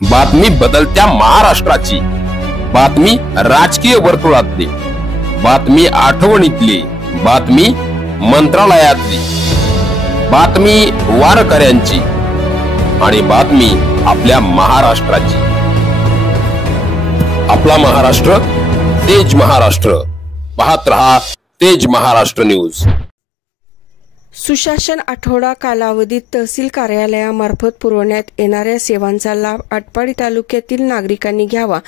बातमी बदलत्या महाराष्ट्राची, बातमी राजकीय वर्तुळातली, बातमी आठवणीतली, बातमी मंत्रालयातली, बातमी वारकऱ्यांची आणि बातमी आपल्या महाराष्ट्राची। आपला महाराष्ट्र, तेज महाराष्ट्र। पाहत रहा तेज महाराष्ट्र न्यूज। सुशासन आठवडा कालावधीत तहसील कार्यालयामार्फत पुरवण्यात येणाऱ्या सेवांचा लाभ आटपाडी तालुक्यातील नागरिकांनी घ्यावा,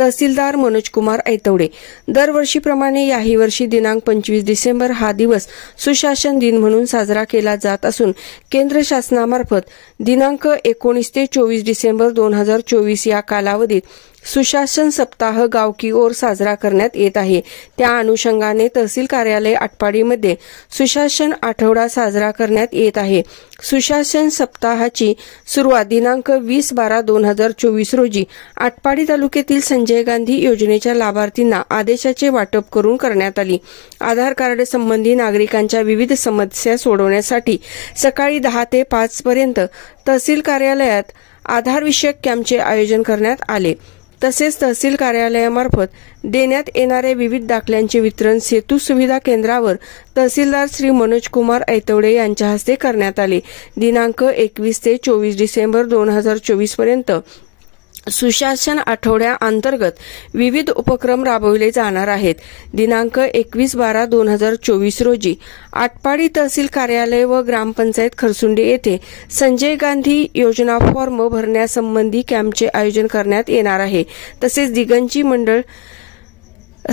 तहसीलदार मनोज कुमार ऐतवडे। दरवर्षीप्रमाणे याही वर्षी दिनांक 25 डिसेंबर हा दिवस सुशासन दिन म्हणून साजरा केला जात असून केंद्र शासनामार्फत दिनांक 19 ते 24 डिसेंबर 2024 या कालावधीत सुशासन सप्ताह गाव की ओर साजरा करण्यात येत आहे। त्या अनुषंगाने तहसील कार्यालय आटपाडीमध्ये सुशासन आठवडा साजरा करण्यात येत आहे। सुशासन सप्ताहाची सुरुवात दिनांक 20/12/2024 रोजी आटपाडी तालुक्यातील संजय गांधी योजनेच्या लाभार्थींना आदेशाचे वाटप करून करण्यात आली। आधार कार्ड संबंधी नागरिकांच्या विविध समस्या सोडवण्यासाठी सकाळी 10 ते 5 पर्यंत तहसील कार्यालयात आधार विषयक कॅम्पचे आयोजन करण्यात आले। तसेच तहसील कार्यालयामार्फत देण्यात येणारे विविध दाखल्यांचे वितरण सेतू सुविधा केंद्रावर तहसीलदार श्री मनोज कुमार ऐतवडे यांच्या हस्ते करण्यात आले। दिनांक 21 ते 24 डिसेंबर 2024 पर्यंत सुशासन आठवड्याअंतर्गत विविध उपक्रम राबवले जाणार आहेत। दिनांक 21/12/2024 रोजी आटपाडी तहसील कार्यालय व ग्रामपंचायत खरसुंडी येथे संजय गांधी योजना फॉर्म भरण्यासंबंधी कॅम्पचे आयोजन करण्यात येणार आहे। तसेच दिगंजी मंडळ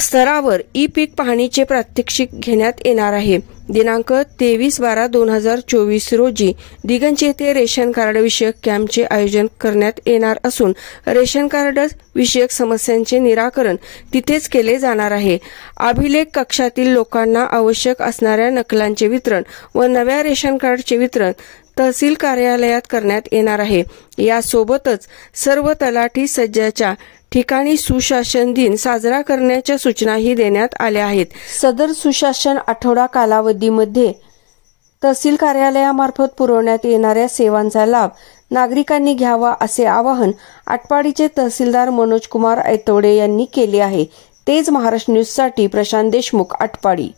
स्तरावर ई पीक पाहणीचे प्रात्यक्षिक घेण्यात येणार आहे। दिनांक 23/12/2024 रोजी दिगंज येथे रेशन कार्ड विषयक कॅम्पचे आयोजन करण्यात येणार असून रेशन कार्ड विषयक समस्यांचे निराकरण तिथेच केले जाणार आहे। अभिलेख कक्षातील लोकांना आवश्यक असणाऱ्या नकलांचे वितरण व नव्या रेशन कार्डचे वितरण तहसील कार्यालयात करण्यात येणार आहे। यासोबतच सर्व तलाठी सज्जाच्या ठिकाणी सुशासन दिन साजरा करण्याच्या सूचनाही देण्यात आल्या आहेत। सदर सुशासन आठवडा कालावधीमध्ये तहसील कार्यालयामार्फत पुरवण्यात येणाऱ्या सेवांचा लाभ नागरिकांनी घ्यावा असे आवाहन आटपाडीचे तहसीलदार मनोज कुमार ऐतवडे यांनी केले आहे। तेज महाराष्ट्र न्यूजसाठी प्रशांत देशमुख, आटपाडी।